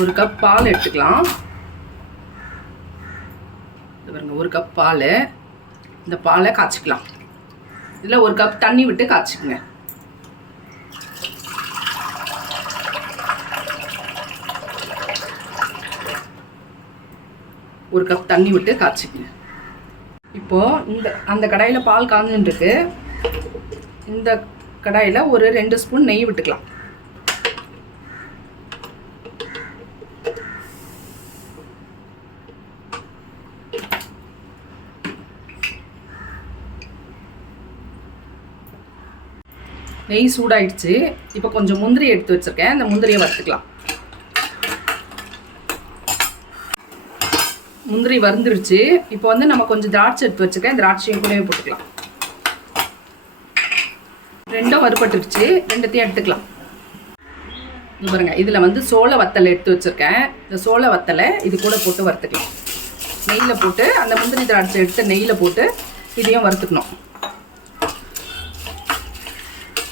1 cup பால் எடுத்துக்கலாம். பாருங்க 1 cup பால். இந்த பாலை காய்ச்சிக்கலாம். இதில் 1 கப் தண்ணி விட்டு காய்ச்சிக்கங்க. ஒரு கப் தண்ணி விட்டு காய்ச்சிக்கங்க. இப்போது அந்த கடாயில் பால் காய்ஞ்சிருக்கு. இந்த கடாயில் ஒரு 2 ஸ்பூன் நெய் விட்டுக்கலாம். நெய் சூடாயிடுச்சு. இப்போ கொஞ்சம் முந்திரி எடுத்து வச்சுருக்கேன். அந்த முந்திரியை வறுத்துக்கலாம். முந்திரி வறுந்துருச்சு. இப்போ வந்து நம்ம கொஞ்சம் திராட்சை எடுத்து வச்சுருக்கேன். திராட்சையும் கூடவே போட்டுக்கலாம். ரெண்டும் வறுபட்டுருச்சு. ரெண்டுத்தையும் எடுத்துக்கலாம். இது பாருங்க, இதில் வந்து சோள வத்தலை எடுத்து வச்சுருக்கேன். இந்த சோள வத்தலை இது கூட போட்டு வறுத்துக்கலாம். நெய்யில் போட்டு அந்த முந்திரி திராட்சை எடுத்து நெய்யில் போட்டு இதையும் வறுத்துக்கணும்.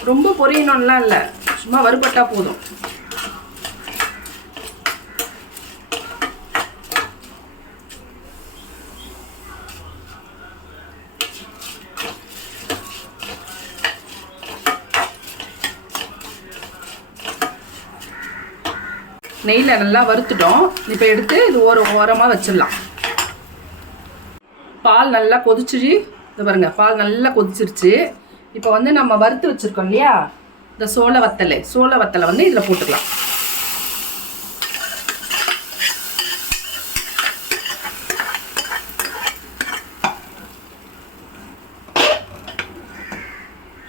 ரொம்ப பொரியணும்லாம் இல்லை, சும்மா வறுபட்டா போதும். நெய்யில் நல்லா வறுத்துட்டோம். இப்போ எடுத்து இது ஓரமாக வச்சிடலாம். பால் நல்லா கொதிச்சிச்சு. இது பாருங்க, பால் நல்லா கொதிச்சிருச்சு. இப்போ வந்து நம்ம வறுத்து வச்சுருக்கோம் இல்லையா, இந்த சோள வத்தலை வந்து இதில் போட்டுக்கலாம்.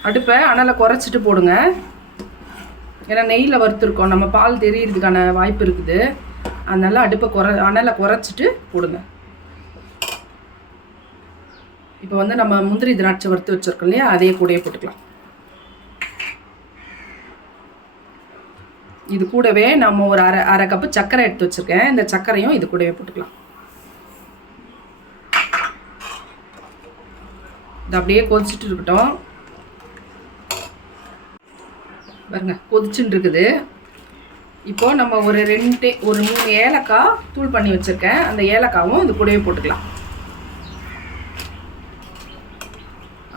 அடுப்பை அனலை குறைச்சிட்டு போடுங்க. ஏன்னா நெய்யில் வறுத்துருக்கோம், நம்ம பால் தெரியறதுக்கான வாய்ப்பு இருக்குது. அதனால் அனலை குறைச்சிட்டு போடுங்க. இப்போ வந்து நம்ம முந்திரி திராட்சை வறுத்து வச்சுருக்கோம் இல்லையா, அதையே கூடயே போட்டுக்கலாம். இது கூடவே நம்ம ஒரு அரை கப்பு சர்க்கரை எடுத்து வச்சுருக்கேன். இந்த சர்க்கரையும் இது கூடவே போட்டுக்கலாம். இது அப்படியே கொதிச்சுட்டு இருக்கட்டும். பாருங்க கொதிச்சுட்டு இருக்குது. இப்போது நம்ம ஒரு 3 ஏலக்காய் தூள் பண்ணி வச்சுருக்கேன். அந்த ஏலக்காவும் இது கூடவே போட்டுக்கலாம்.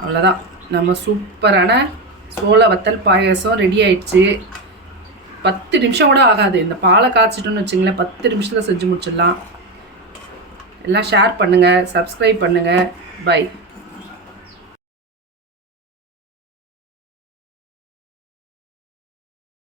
அவ்வளோதான், நம்ம சூப்பரான சோள வத்தல் பாயாசம் ரெடி ஆயிடுச்சு. 10 நிமிஷம் கூட ஆகாது. இந்த பாலை காய்ச்சிட்டோன்னு வச்சுங்களேன், 10 நிமிஷத்தில் செஞ்சு முடிச்சிடலாம். எல்லாம் ஷேர் பண்ணுங்கள், சப்ஸ்கிரைப் பண்ணுங்கள். பை.